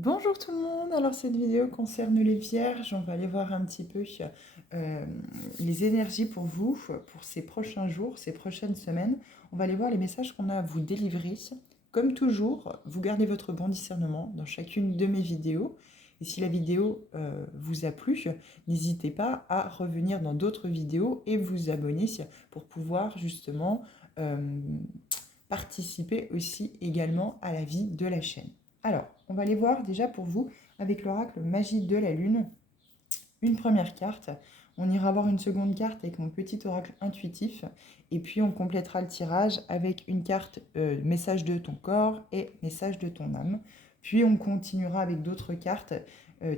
Bonjour tout le monde, alors cette vidéo concerne les vierges, on va aller voir un petit peu les énergies pour vous, pour ces prochains jours, ces prochaines semaines. On va aller voir les messages qu'on a à vous délivrer. Comme toujours, vous gardez votre bon discernement dans chacune de mes vidéos. Et si la vidéo vous a plu, n'hésitez pas à revenir dans d'autres vidéos et vous abonner pour pouvoir justement euh, participer aussi également à la vie de la chaîne. Alors, on va aller voir déjà pour vous avec l'oracle Magie de la Lune. Une première carte, on ira voir une seconde carte avec mon petit oracle intuitif, et puis on complétera le tirage avec une carte message de ton corps et message de ton âme. Puis on continuera avec d'autres cartes,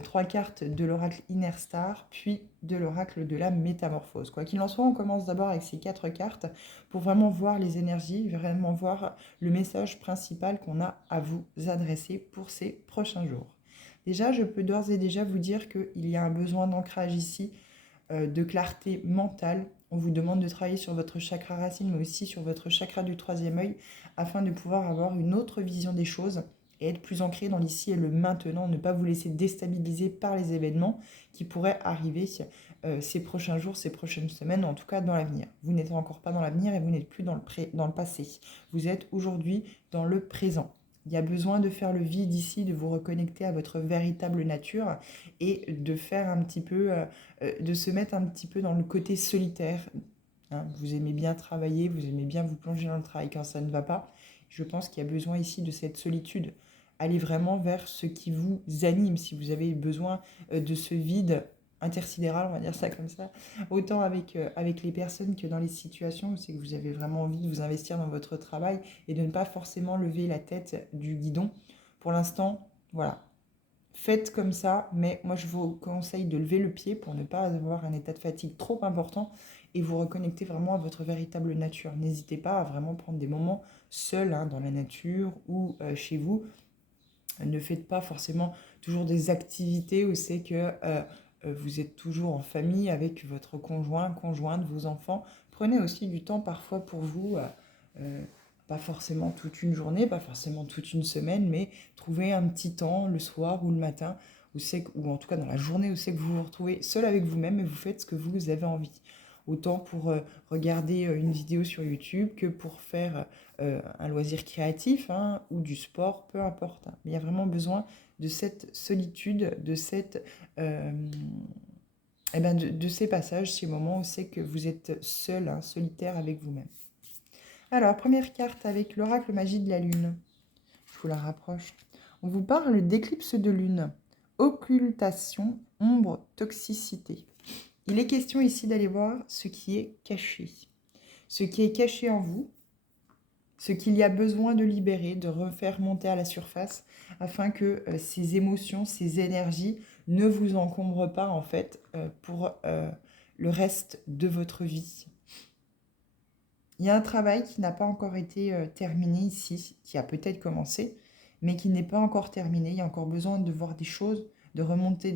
trois cartes de l'oracle Inner Star, puis de l'oracle de la métamorphose. Quoi qu'il en soit, on commence d'abord avec ces quatre cartes pour vraiment voir les énergies, vraiment voir le message principal qu'on a à vous adresser pour ces prochains jours. Déjà, je peux d'ores et déjà vous dire qu'il y a un besoin d'ancrage ici, de clarté mentale. On vous demande de travailler sur votre chakra racine, mais aussi sur votre chakra du troisième œil, afin de pouvoir avoir une autre vision des choses et être plus ancré dans l'ici et le maintenant, ne pas vous laisser déstabiliser par les événements qui pourraient arriver ces prochains jours, ces prochaines semaines, en tout cas dans l'avenir. Vous n'êtes encore pas dans l'avenir et vous n'êtes plus dans le passé. Vous êtes aujourd'hui dans le présent. Il y a besoin de faire le vide ici, de vous reconnecter à votre véritable nature et de faire un petit peu, de se mettre un petit peu dans le côté solitaire. Hein. Vous aimez bien travailler, vous aimez bien vous plonger dans le travail quand ça ne va pas. Je pense qu'il y a besoin ici de cette solitude. Allez vraiment vers ce qui vous anime. Si vous avez besoin de ce vide intersidéral, on va dire ça comme ça, autant avec les personnes que dans les situations où c'est que vous avez vraiment envie de vous investir dans votre travail et de ne pas forcément lever la tête du guidon. Pour l'instant, voilà, faites comme ça, mais moi je vous conseille de lever le pied pour ne pas avoir un état de fatigue trop important et vous reconnecter vraiment à votre véritable nature. N'hésitez pas à vraiment prendre des moments seuls, hein, dans la nature ou chez vous. Ne faites pas forcément toujours des activités où c'est que vous êtes toujours en famille avec votre conjoint, conjointe, vos enfants. Prenez aussi du temps parfois pour vous, euh, pas forcément toute une journée, pas forcément toute une semaine, mais trouvez un petit temps le soir ou le matin, ou en tout cas dans la journée où c'est que vous vous retrouvez seul avec vous-même et vous faites ce que vous avez envie. Autant pour regarder une vidéo sur YouTube que pour faire un loisir créatif, hein, ou du sport, peu importe. Hein. Mais il y a vraiment besoin de cette solitude, euh, de ces passages, ces moments où c'est que vous êtes seul, hein, solitaire avec vous-même. Alors, première carte avec l'oracle magie de la lune. Je vous la rapproche. On vous parle d'éclipse de lune, occultation, ombre, toxicité. Il est question ici d'aller voir ce qui est caché. Ce qui est caché en vous, ce qu'il y a besoin de libérer, de refaire monter à la surface, afin que ces émotions, ces énergies ne vous encombrent pas en fait pour le reste de votre vie. Il y a un travail qui n'a pas encore été terminé ici, qui a peut-être commencé, mais qui n'est pas encore terminé. Il y a encore besoin de voir des choses, de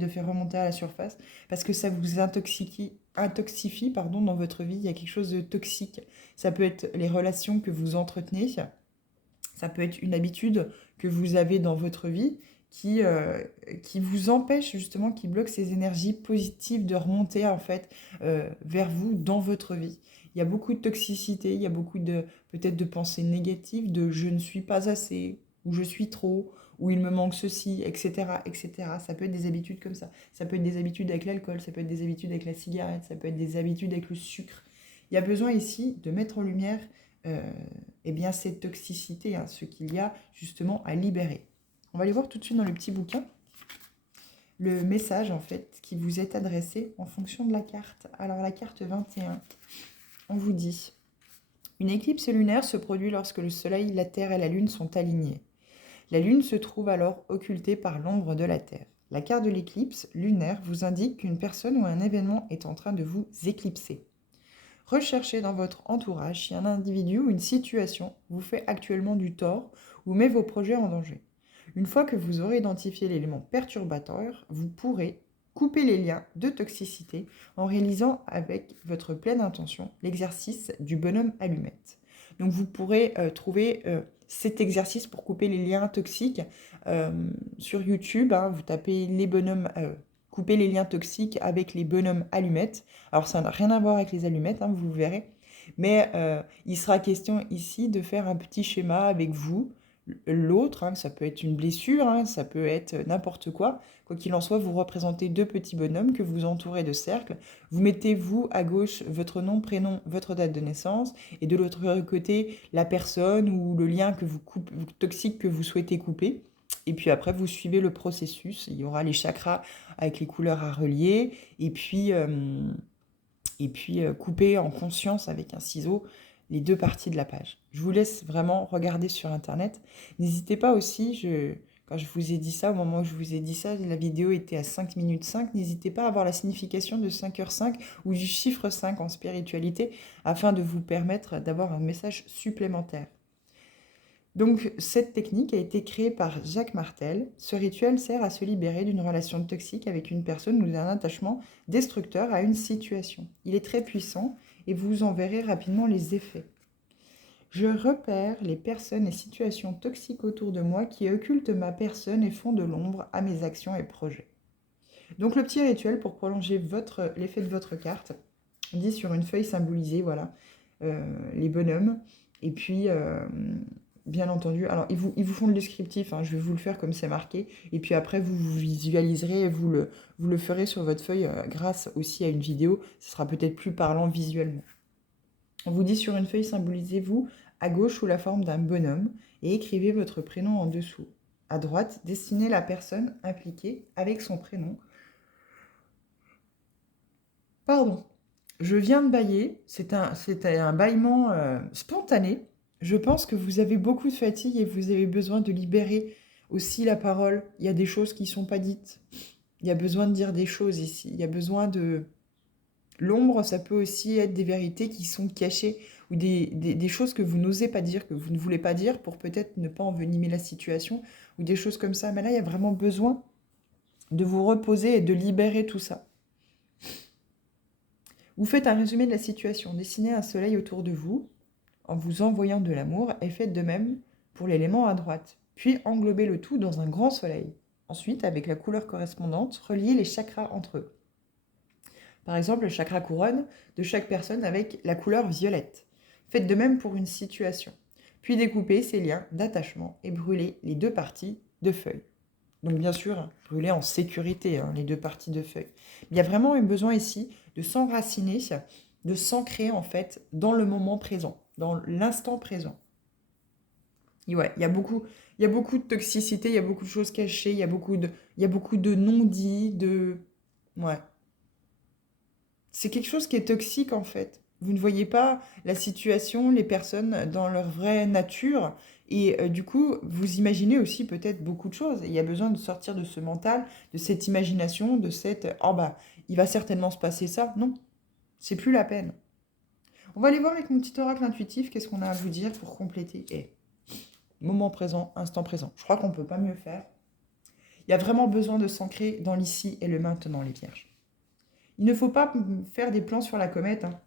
faire remonter à la surface, parce que ça vous intoxifie dans votre vie. Il y a quelque chose de toxique. Ça peut être les relations que vous entretenez, ça peut être une habitude que vous avez dans votre vie qui vous empêche justement, qui bloque ces énergies positives de remonter en fait vers vous dans votre vie. Il y a beaucoup de toxicité, il y a beaucoup de peut-être de pensées négatives, de je ne suis pas assez, ou je suis trop, ou il me manque ceci, etc., etc. Ça peut être des habitudes comme ça. Ça peut être des habitudes avec l'alcool, ça peut être des habitudes avec la cigarette, ça peut être des habitudes avec le sucre. Il y a besoin ici de mettre en lumière euh, eh bien, cette toxicité, hein, ce qu'il y a justement à libérer. On va aller voir tout de suite dans le petit bouquin le message en fait qui vous est adressé en fonction de la carte. Alors la carte 21, on vous dit: une éclipse lunaire se produit lorsque le soleil, la terre et la lune sont alignés. La lune se trouve alors occultée par l'ombre de la terre. La carte de l'éclipse lunaire vous indique qu'une personne ou un événement est en train de vous éclipser. Recherchez dans votre entourage si un individu ou une situation vous fait actuellement du tort ou met vos projets en danger. Une fois que vous aurez identifié l'élément perturbateur, vous pourrez couper les liens de toxicité en réalisant avec votre pleine intention l'exercice du bonhomme allumette. Donc vous pourrez trouver cet exercice pour couper les liens toxiques sur YouTube. Hein, vous tapez les bonhommes, couper les liens toxiques avec les bonhommes allumettes. Alors ça n'a rien à voir avec les allumettes, hein, vous verrez. Mais il sera question ici de faire un petit schéma avec vous, l'autre, hein, ça peut être une blessure, hein, ça peut être n'importe quoi. Quoi qu'il en soit, vous représentez deux petits bonhommes que vous entourez de cercles. Vous mettez, vous, à gauche, votre nom, prénom, votre date de naissance, et de l'autre côté, la personne ou le lien que vous toxique que vous souhaitez couper. Et puis après, vous suivez le processus. Il y aura les chakras avec les couleurs à relier, et puis couper en conscience avec un ciseau les deux parties de la page. Je vous laisse vraiment regarder sur Internet. N'hésitez pas aussi, quand je vous ai dit ça, au moment où je vous ai dit ça, la vidéo était à 5 minutes 5, n'hésitez pas à avoir la signification de 5h5 ou du chiffre 5 en spiritualité afin de vous permettre d'avoir un message supplémentaire. Donc, cette technique a été créée par Jacques Martel. Ce rituel sert à se libérer d'une relation toxique avec une personne ou d'un attachement destructeur à une situation. Il est très puissant et vous en verrez rapidement les effets. Je repère les personnes et situations toxiques autour de moi qui occultent ma personne et font de l'ombre à mes actions et projets. Donc, le petit rituel pour prolonger l'effet de votre carte, on dit sur une feuille symbolisée, voilà, les bonhommes. Et puis, bien entendu, alors ils vous font le descriptif, hein, je vais vous le faire comme c'est marqué, et puis après vous visualiserez, et vous le ferez sur votre feuille grâce aussi à une vidéo, ce sera peut-être plus parlant visuellement. On vous dit sur une feuille, symbolisez-vous à gauche sous la forme d'un bonhomme et écrivez votre prénom en dessous. À droite, dessinez la personne impliquée avec son prénom. Pardon, je viens de bâiller, c'était un bâillement spontané. Je pense que vous avez beaucoup de fatigue et vous avez besoin de libérer aussi la parole. Il y a des choses qui ne sont pas dites. Il y a besoin de dire des choses ici. Il y a besoin de... L'ombre, ça peut aussi être des vérités qui sont cachées ou des choses que vous n'osez pas dire, que vous ne voulez pas dire pour peut-être ne pas envenimer la situation ou des choses comme ça. Mais là, il y a vraiment besoin de vous reposer et de libérer tout ça. Vous faites un résumé de la situation. Dessinez un soleil autour de vous en vous envoyant de l'amour et faites de même pour l'élément à droite. Puis englobez le tout dans un grand soleil. Ensuite, avec la couleur correspondante, reliez les chakras entre eux. Par exemple, le chakra couronne de chaque personne avec la couleur violette. Faites de même pour une situation. Puis découpez ces liens d'attachement et brûlez les deux parties de feuilles. Donc bien sûr, brûler en sécurité les deux parties de feuilles. Il y a vraiment un besoin ici de s'enraciner, de s'ancrer en fait dans le moment présent, dans l'instant présent. Et ouais, il y a beaucoup de toxicité, il y a beaucoup de choses cachées, il y a beaucoup de non-dits, Ouais. C'est quelque chose qui est toxique en fait. Vous ne voyez pas la situation, les personnes dans leur vraie nature. Et du coup, vous imaginez aussi peut-être beaucoup de choses. Et il y a besoin de sortir de ce mental, de cette imagination, de cette oh bah, il va certainement se passer ça. Non, c'est plus la peine. On va aller voir avec mon petit oracle intuitif qu'est-ce qu'on a à vous dire pour compléter. Et moment présent, instant présent. Je crois qu'on ne peut pas mieux faire. Il y a vraiment besoin de s'ancrer dans l'ici et le maintenant, les vierges. Il ne faut pas faire des plans sur la comète, hein,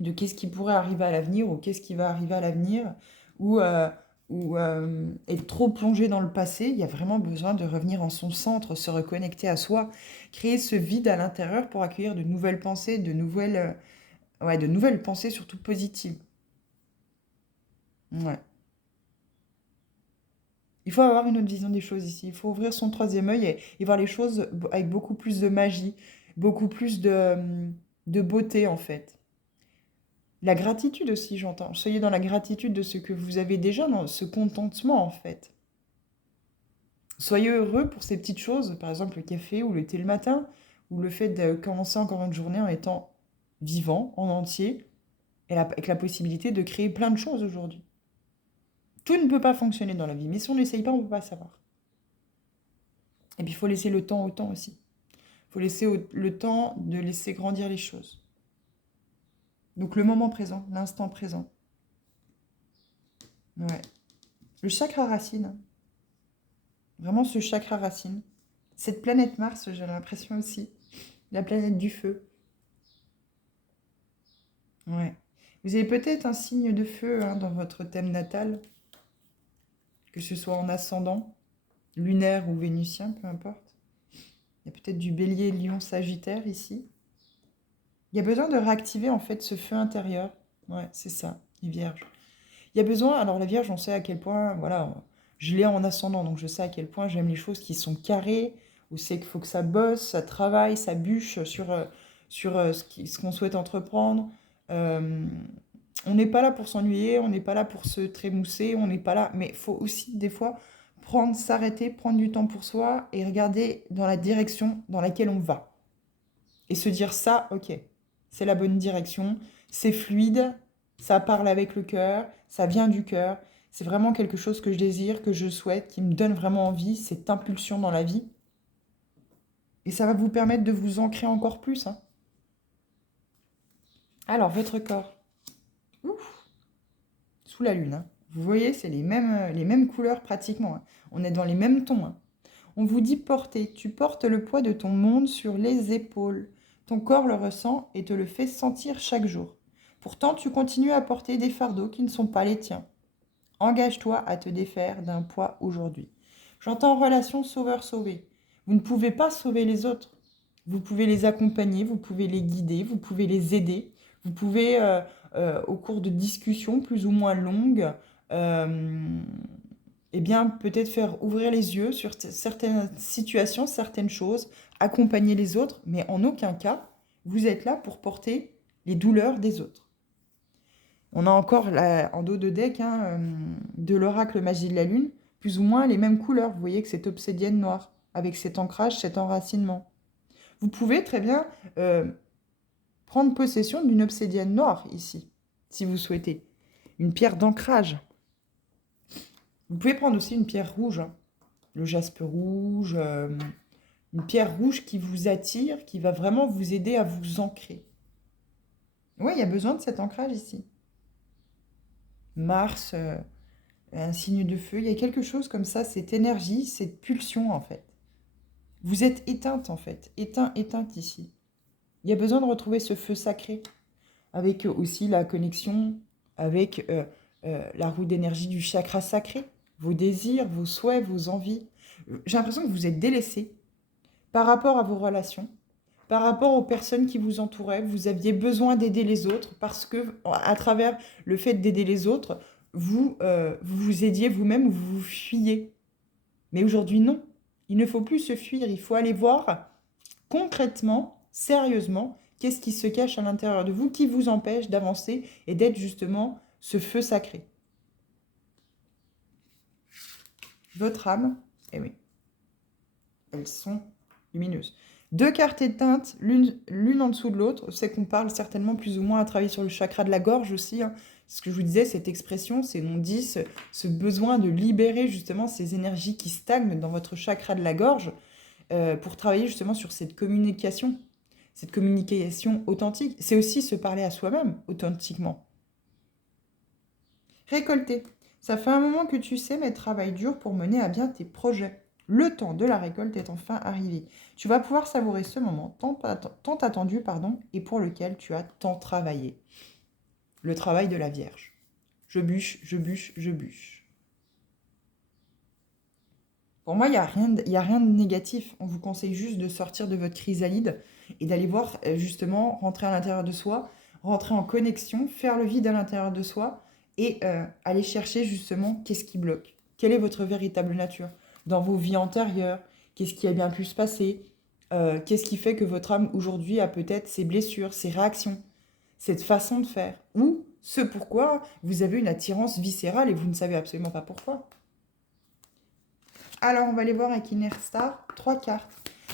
de qu'est-ce qui pourrait arriver à l'avenir ou qu'est-ce qui va arriver à l'avenir, ou être trop plongé dans le passé. Il y a vraiment besoin de revenir en son centre, se reconnecter à soi, créer ce vide à l'intérieur pour accueillir de nouvelles pensées, de nouvelles pensées surtout positives. Ouais. Il faut avoir une autre vision des choses ici. Il faut ouvrir son troisième œil et voir les choses avec beaucoup plus de magie, beaucoup plus de beauté en fait. La gratitude aussi, j'entends. Soyez dans la gratitude de ce que vous avez déjà, dans ce contentement en fait. Soyez heureux pour ces petites choses, par exemple le café ou le thé le matin, ou le fait de commencer encore une journée en étant vivant, en entier, et avec la possibilité de créer plein de choses aujourd'hui. Tout ne peut pas fonctionner dans la vie, mais si on n'essaye pas, on ne peut pas savoir. Et puis il faut laisser le temps au temps aussi. Il faut laisser le temps de laisser grandir les choses. Donc le moment présent, l'instant présent. Ouais. Le chakra racine. Vraiment ce chakra racine. Cette planète Mars, j'ai l'impression aussi. La planète du feu. Ouais. Vous avez peut-être un signe de feu dans votre thème natal. que ce soit en ascendant, lunaire ou vénusien, peu importe. Il y a peut-être du bélier, lion, sagittaire ici. Il y a besoin de réactiver en fait ce feu intérieur. Ouais, c'est ça, les vierges. Il y a besoin, alors la vierge, on sait à quel point, voilà, je l'ai en ascendant, donc je sais à quel point j'aime les choses qui sont carrées, où c'est qu'il faut que ça bosse, ça travaille, ça bûche sur ce qu'on souhaite entreprendre. Euh, on n'est pas là pour s'ennuyer, on n'est pas là pour se trémousser, on n'est pas là, mais il faut aussi des fois s'arrêter, prendre du temps pour soi et regarder dans la direction dans laquelle on va. Et se dire ça, ok, c'est la bonne direction, c'est fluide, ça parle avec le cœur, ça vient du cœur, c'est vraiment quelque chose que je désire, que je souhaite, qui me donne vraiment envie, cette impulsion dans la vie. Et ça va vous permettre de vous ancrer encore plus. Hein. Alors, votre corps. Ouf, sous la lune. Hein. Vous voyez, c'est les mêmes couleurs pratiquement. Hein. On est dans les mêmes tons. Hein. On vous dit porter. Tu portes le poids de ton monde sur les épaules. Ton corps le ressent et te le fait sentir chaque jour. Pourtant, tu continues à porter des fardeaux qui ne sont pas les tiens. Engage-toi à te défaire d'un poids aujourd'hui. J'entends relation sauveur-sauvé. Vous ne pouvez pas sauver les autres. Vous pouvez les accompagner, vous pouvez les guider, vous pouvez les aider. Vous pouvez, au cours de discussions plus ou moins longues, eh bien, peut-être faire ouvrir les yeux sur certaines situations, certaines choses, accompagner les autres, mais en aucun cas, vous êtes là pour porter les douleurs des autres. On a encore en dos de deck de l'oracle Magie de la Lune, plus ou moins les mêmes couleurs. Vous voyez que c'est obsidienne noire, avec cet ancrage, cet enracinement. Vous pouvez très bien prendre possession d'une obsidienne noire ici, si vous souhaitez. Une pierre d'ancrage. Vous pouvez prendre aussi une pierre rouge, hein. Le jaspe rouge, une pierre rouge qui vous attire, qui va vraiment vous aider à vous ancrer. Oui, il y a besoin de cet ancrage ici. Mars, un signe de feu, il y a quelque chose comme ça, cette énergie, cette pulsion en fait. Vous êtes éteinte en fait, éteinte ici. Il y a besoin de retrouver ce feu sacré, avec aussi la connexion avec la roue d'énergie du chakra sacré, vos désirs, vos souhaits, vos envies. J'ai l'impression que vous êtes délaissé par rapport à vos relations, par rapport aux personnes qui vous entouraient. Vous aviez besoin d'aider les autres parce que, à travers le fait d'aider les autres, vous vous aidiez vous-même ou vous vous fuyiez. Mais aujourd'hui, non. Il ne faut plus se fuir. Il faut aller voir concrètement, sérieusement, qu'est-ce qui se cache à l'intérieur de vous, qui vous empêche d'avancer et d'être justement ce feu sacré. Votre âme, eh oui, elles sont lumineuses. Deux cartes éteintes, l'une en dessous de l'autre. C'est qu'on parle certainement plus ou moins à travailler sur le chakra de la gorge aussi. Hein. Ce que je vous disais, cette expression, c'est on dit ce besoin de libérer justement ces énergies qui stagnent dans votre chakra de la gorge pour travailler justement sur cette communication authentique. C'est aussi se parler à soi-même authentiquement. Récolter. Ça fait un moment que tu sais, mais travaille dur pour mener à bien tes projets. Le temps de la récolte est enfin arrivé. Tu vas pouvoir savourer ce moment tant attendu, et pour lequel tu as tant travaillé. Le travail de la Vierge. Je bûche, je bûche, je bûche. Pour moi, il n'y a rien de négatif. On vous conseille juste de sortir de votre chrysalide et d'aller voir, justement, rentrer à l'intérieur de soi, rentrer en connexion, faire le vide à l'intérieur de soi et aller chercher, justement, qu'est-ce qui bloque. Quelle est votre véritable nature dans vos vies antérieures? Qu'est-ce qui a bien pu se passer? Qu'est-ce qui fait que votre âme, aujourd'hui, a peut-être ses blessures, ses réactions, cette façon de faire? Ou ce pourquoi vous avez une attirance viscérale et vous ne savez absolument pas pourquoi. Alors, on va aller voir avec Inerstar, 3 cartes.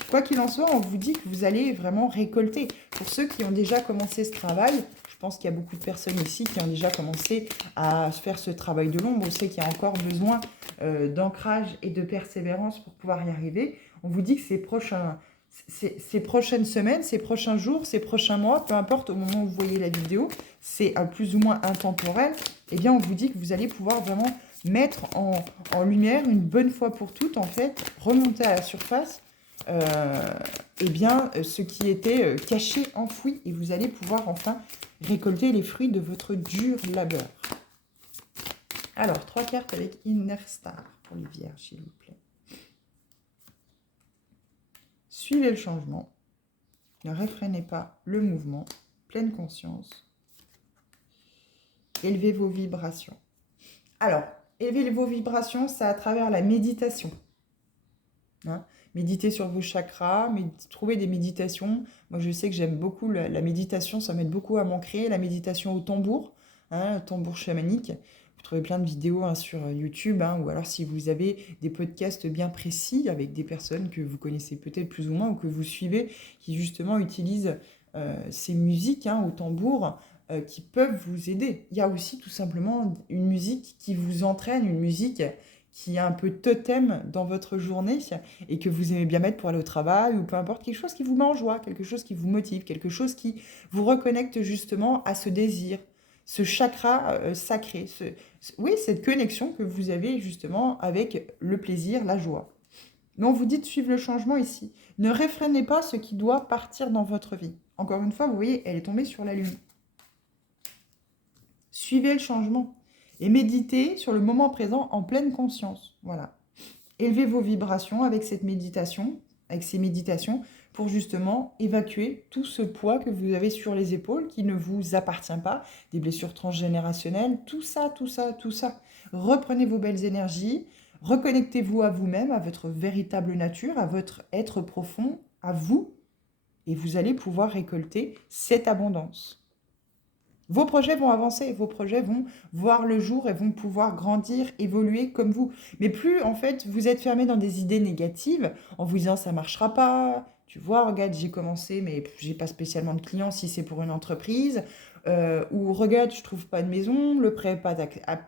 Quoi qu'il en soit, on vous dit que vous allez vraiment récolter. Pour ceux qui ont déjà commencé ce travail, je pense qu'il y a beaucoup de personnes ici qui ont déjà commencé à faire ce travail de l'ombre. On sait qu'il y a encore besoin d'ancrage et de persévérance pour pouvoir y arriver. On vous dit que ces prochaines semaines, ces prochains jours, ces prochains mois, peu importe au moment où vous voyez la vidéo, c'est plus ou moins intemporel. Eh bien, on vous dit que vous allez pouvoir vraiment mettre en lumière une bonne fois pour toutes, en fait, remonter à la surface, eh bien, ce qui était caché, enfoui, et vous allez pouvoir enfin récolter les fruits de votre dur labeur. Alors, 3 cartes avec Inner Star pour les vierges, s'il vous plaît. Suivez le changement. Ne réfrénez pas le mouvement. Pleine conscience. Élevez vos vibrations. Alors, élever vos vibrations, c'est à travers la méditation. Hein, méditer sur vos chakras, trouver des méditations. Moi, je sais que j'aime beaucoup la méditation, ça m'aide beaucoup à m'ancrer. La méditation au tambour, le tambour chamanique. Vous trouvez plein de vidéos sur YouTube, ou alors si vous avez des podcasts bien précis avec des personnes que vous connaissez peut-être plus ou moins ou que vous suivez, qui justement utilisent ces musiques au tambour, qui peuvent vous aider. Il y a aussi tout simplement une musique qui vous entraîne, une musique qui est un peu totem dans votre journée et que vous aimez bien mettre pour aller au travail ou peu importe, quelque chose qui vous met en joie, quelque chose qui vous motive, quelque chose qui vous reconnecte justement à ce désir, ce chakra sacré, oui, cette connexion que vous avez justement avec le plaisir, la joie. Mais on vous dit de suivre le changement ici. Ne réfrénez pas ce qui doit partir dans votre vie. Encore une fois, vous voyez, elle est tombée sur la lune. Suivez le changement et méditez sur le moment présent en pleine conscience. Voilà. Élevez vos vibrations avec cette méditation, avec ces méditations, pour justement évacuer tout ce poids que vous avez sur les épaules qui ne vous appartient pas, des blessures transgénérationnelles, tout ça, tout ça, tout ça. Reprenez vos belles énergies, reconnectez-vous à vous-même, à votre véritable nature, à votre être profond, à vous, et vous allez pouvoir récolter cette abondance. Vos projets vont avancer, vos projets vont voir le jour et vont pouvoir grandir, évoluer comme vous. Mais plus, en fait, vous êtes fermé dans des idées négatives, en vous disant « ça ne marchera pas », tu vois, regarde, j'ai commencé, mais j'ai pas spécialement de clients si c'est pour une entreprise, ou regarde, je trouve pas de maison, le prêt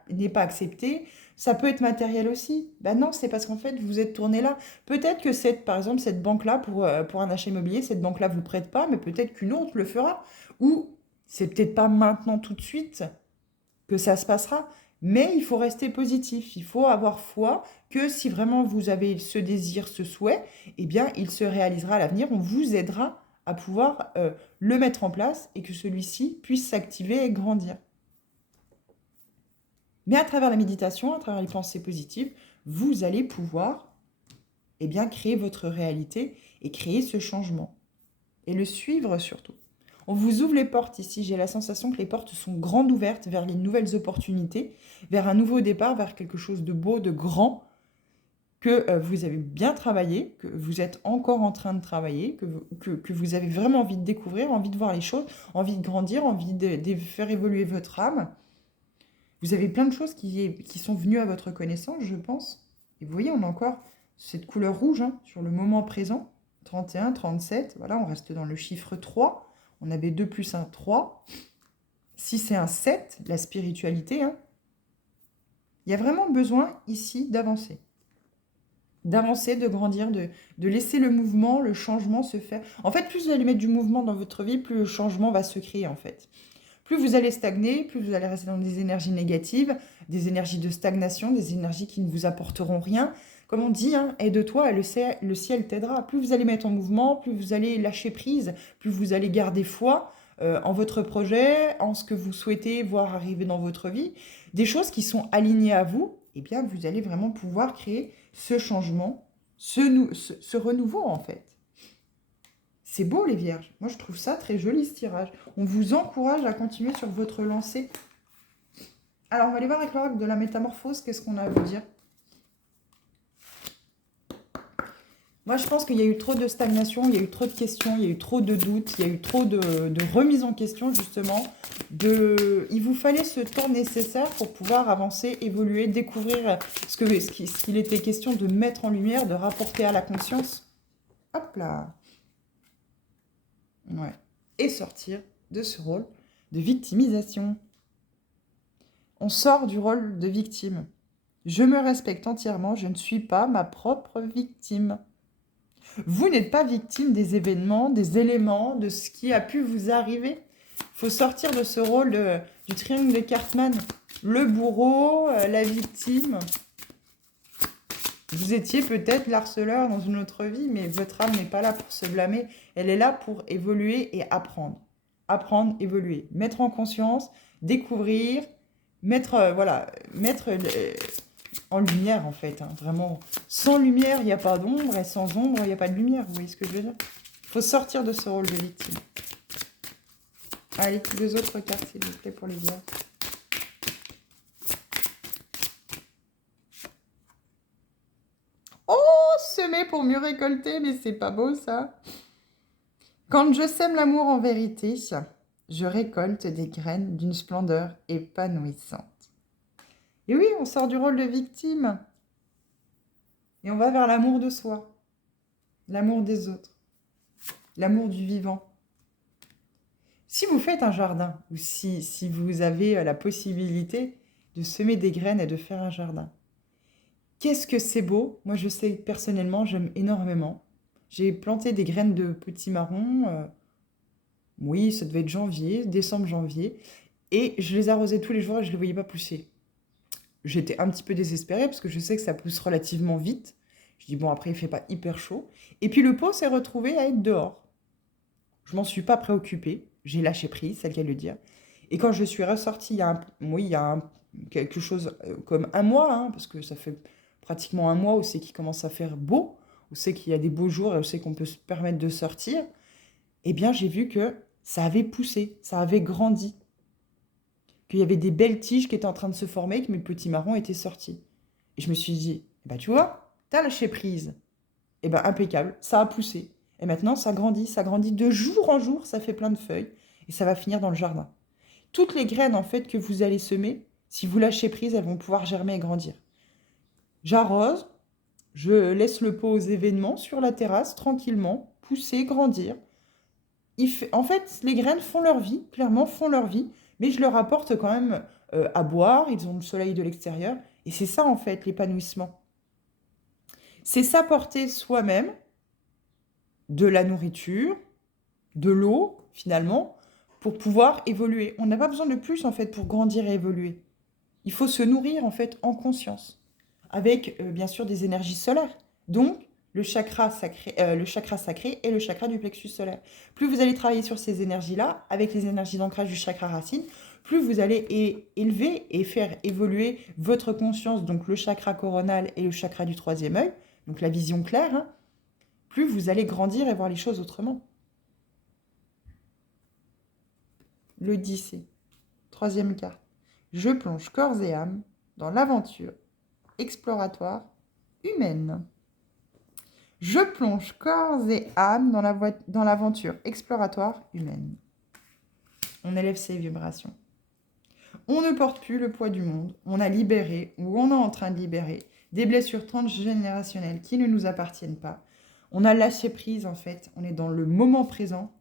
n'est pas accepté. Ça peut être matériel aussi. Ben non, c'est parce qu'en fait, vous êtes tourné là. Peut-être que par exemple, cette banque-là, pour un achat immobilier, cette banque-là vous prête pas, mais peut-être qu'une autre le fera. Ou c'est peut-être pas maintenant tout de suite que ça se passera, mais il faut rester positif. Il faut avoir foi que si vraiment vous avez ce désir, ce souhait, eh bien, il se réalisera à l'avenir. On vous aidera à pouvoir le mettre en place et que celui-ci puisse s'activer et grandir. Mais à travers la méditation, à travers les pensées positives, vous allez pouvoir créer votre réalité et créer ce changement. Et le suivre surtout. On vous ouvre les portes ici. J'ai la sensation que les portes sont grandes ouvertes vers les nouvelles opportunités, vers un nouveau départ, vers quelque chose de beau, de grand, que vous avez bien travaillé, que vous êtes encore en train de travailler, que vous avez vraiment envie de découvrir, envie de voir les choses, envie de grandir, envie de faire évoluer votre âme. Vous avez plein de choses qui sont venues à votre connaissance, je pense. Et vous voyez, on a encore cette couleur rouge sur le moment présent. 31, 37, voilà, on reste dans le chiffre 3. On avait 2 plus 1, 3. Si c'est un 7, la spiritualité, il y a vraiment besoin ici d'avancer. D'avancer, de grandir, de laisser le mouvement, le changement se faire. En fait, plus vous allez mettre du mouvement dans votre vie, plus le changement va se créer, en fait. Plus vous allez stagner, plus vous allez rester dans des énergies négatives, des énergies de stagnation, des énergies qui ne vous apporteront rien. Comme on dit, aide-toi, le ciel t'aidera. Plus vous allez mettre en mouvement, plus vous allez lâcher prise, plus vous allez garder foi en votre projet, en ce que vous souhaitez voir arriver dans votre vie. Des choses qui sont alignées à vous, eh bien, vous allez vraiment pouvoir créer ce changement, ce renouveau, en fait. C'est beau, les vierges. Moi, je trouve ça très joli, ce tirage. On vous encourage à continuer sur votre lancée. Alors, on va aller voir avec l'oracle de la métamorphose. Qu'est-ce qu'on a à vous dire? Moi, je pense qu'il y a eu trop de stagnation, il y a eu trop de questions, il y a eu trop de doutes, il y a eu trop de remises en question, justement. Il vous fallait ce temps nécessaire pour pouvoir avancer, évoluer, découvrir ce qu'il était question de mettre en lumière, de rapporter à la conscience. Hop là! Ouais. Et sortir de ce rôle de victimisation. On sort du rôle de victime. Je me respecte entièrement, je ne suis pas ma propre victime. Vous n'êtes pas victime des événements, des éléments, de ce qui a pu vous arriver. Il faut sortir de ce rôle du triangle de Cartman. Le bourreau, la victime. Vous étiez peut-être l'harceleur dans une autre vie, mais votre âme n'est pas là pour se blâmer. Elle est là pour évoluer et apprendre. Apprendre, évoluer. Mettre en conscience, découvrir, voilà, en lumière, en fait. Hein, vraiment, sans lumière, il n'y a pas d'ombre, et sans ombre, il n'y a pas de lumière. Vous voyez ce que je veux dire? Il faut sortir de ce rôle de victime. Allez, deux autres cartes, s'il vous plaît, pour les vierges. Oh, semer pour mieux récolter, mais c'est pas beau, ça. Quand je sème l'amour en vérité, je récolte des graines d'une splendeur épanouissante. Et oui, on sort du rôle de victime. Et on va vers l'amour de soi, l'amour des autres, l'amour du vivant. Si vous faites un jardin, ou si vous avez la possibilité de semer des graines et de faire un jardin, qu'est-ce que c'est beau! Moi, je sais que personnellement, j'aime énormément. J'ai planté des graines de petits marrons. Oui, ça devait être janvier, décembre, janvier. Et je les arrosais tous les jours et je ne les voyais pas pousser. J'étais un petit peu désespérée parce que je sais que ça pousse relativement vite. Je dis, bon, après, il ne fait pas hyper chaud. Et puis, le pot s'est retrouvé à être dehors. Je m'en suis pas préoccupée. J'ai lâché prise, c'est le cas de le dire. Et quand je suis ressortie, quelque chose comme un mois, hein, parce que ça fait pratiquement un mois où c'est qu'il commence à faire beau, où c'est qu'il y a des beaux jours et où c'est qu'on peut se permettre de sortir, eh bien, j'ai vu que ça avait poussé, ça avait grandi, qu'il y avait des belles tiges qui étaient en train de se former, que mes petits marrons étaient sortis. Et je me suis dit, eh ben, tu vois, t'as lâché prise. Eh ben, impeccable, ça a poussé. Et maintenant, ça grandit de jour en jour, ça fait plein de feuilles, et ça va finir dans le jardin. Toutes les graines, en fait, que vous allez semer, si vous lâchez prise, elles vont pouvoir germer et grandir. J'arrose, je laisse le pot aux événements sur la terrasse, tranquillement, pousser, grandir. En fait, les graines font leur vie, clairement font leur vie, mais je leur apporte quand même à boire, ils ont le soleil de l'extérieur, et c'est ça, en fait, l'épanouissement. C'est s'apporter soi-même de la nourriture, de l'eau, finalement, pour pouvoir évoluer. On n'a pas besoin de plus, en fait, pour grandir et évoluer. Il faut se nourrir, en fait, en conscience, avec, bien sûr, des énergies solaires. Donc, le chakra sacré et le chakra du plexus solaire. Plus vous allez travailler sur ces énergies-là, avec les énergies d'ancrage du chakra racine, plus vous allez élever et faire évoluer votre conscience, donc le chakra coronal et le chakra du troisième œil, donc la vision claire, hein, plus vous allez grandir et voir les choses autrement. Le 10, troisième carte. Je plonge corps et âme dans l'aventure exploratoire humaine. Je plonge corps et âme dans l'aventure exploratoire humaine. On élève ses vibrations. On ne porte plus le poids du monde. On a libéré, ou on est en train de libérer, des blessures transgénérationnelles qui ne nous appartiennent pas. On a lâché prise, en fait. On est dans le moment présent.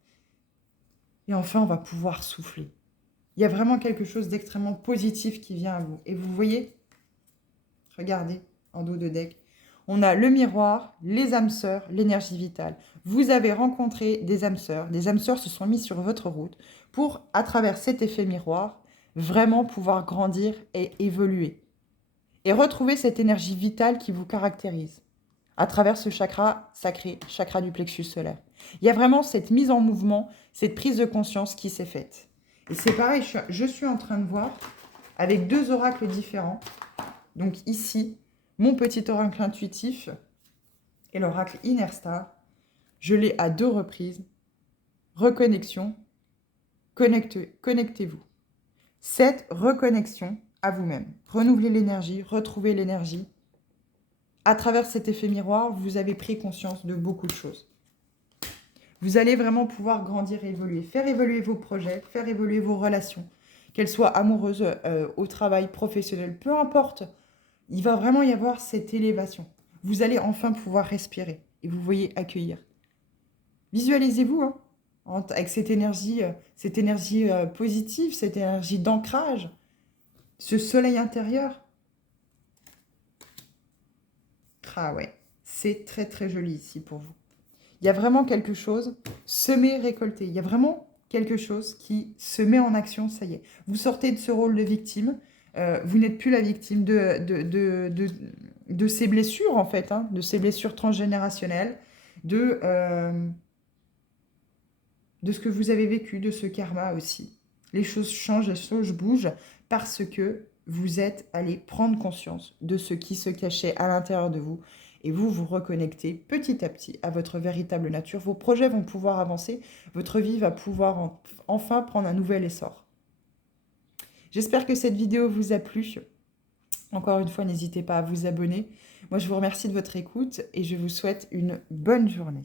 Et enfin, on va pouvoir souffler. Il y a vraiment quelque chose d'extrêmement positif qui vient à vous. Et vous voyez, regardez, en dos de deck, on a le miroir, les âmes sœurs, l'énergie vitale. Vous avez rencontré des âmes sœurs. Des âmes sœurs se sont mises sur votre route pour, à travers cet effet miroir, vraiment pouvoir grandir et évoluer. Et retrouver cette énergie vitale qui vous caractérise à travers ce chakra sacré, chakra du plexus solaire. Il y a vraiment cette mise en mouvement, cette prise de conscience qui s'est faite. Et c'est pareil, je suis en train de voir avec deux oracles différents. Donc ici, mon petit oracle intuitif et l'oracle Inner Star. Je l'ai à deux reprises. Reconnexion, connectez-vous. Cette reconnexion à vous-même. Renouveler l'énergie, retrouver l'énergie. À travers cet effet miroir, vous avez pris conscience de beaucoup de choses. Vous allez vraiment pouvoir grandir et évoluer. Faire évoluer vos projets, faire évoluer vos relations. Qu'elles soient amoureuses, au travail, professionnel, peu importe. Il va vraiment y avoir cette élévation. Vous allez enfin pouvoir respirer et vous voyez accueillir. Visualisez-vous hein, avec cette énergie positive, cette énergie d'ancrage, ce soleil intérieur. Ah ouais, c'est très très joli ici pour vous. Il y a vraiment quelque chose, semer, récolter. Il y a vraiment quelque chose qui se met en action, ça y est. Vous sortez de ce rôle de victime. Vous n'êtes plus la victime de ces blessures, en fait, hein, de ces blessures transgénérationnelles, de ce que vous avez vécu, de ce karma aussi. Les choses changent, les choses bougent, parce que vous êtes allé prendre conscience de ce qui se cachait à l'intérieur de vous et vous vous reconnectez petit à petit à votre véritable nature. Vos projets vont pouvoir avancer, votre vie va pouvoir enfin prendre un nouvel essor. J'espère que cette vidéo vous a plu. Encore une fois, n'hésitez pas à vous abonner. Moi, je vous remercie de votre écoute et je vous souhaite une bonne journée.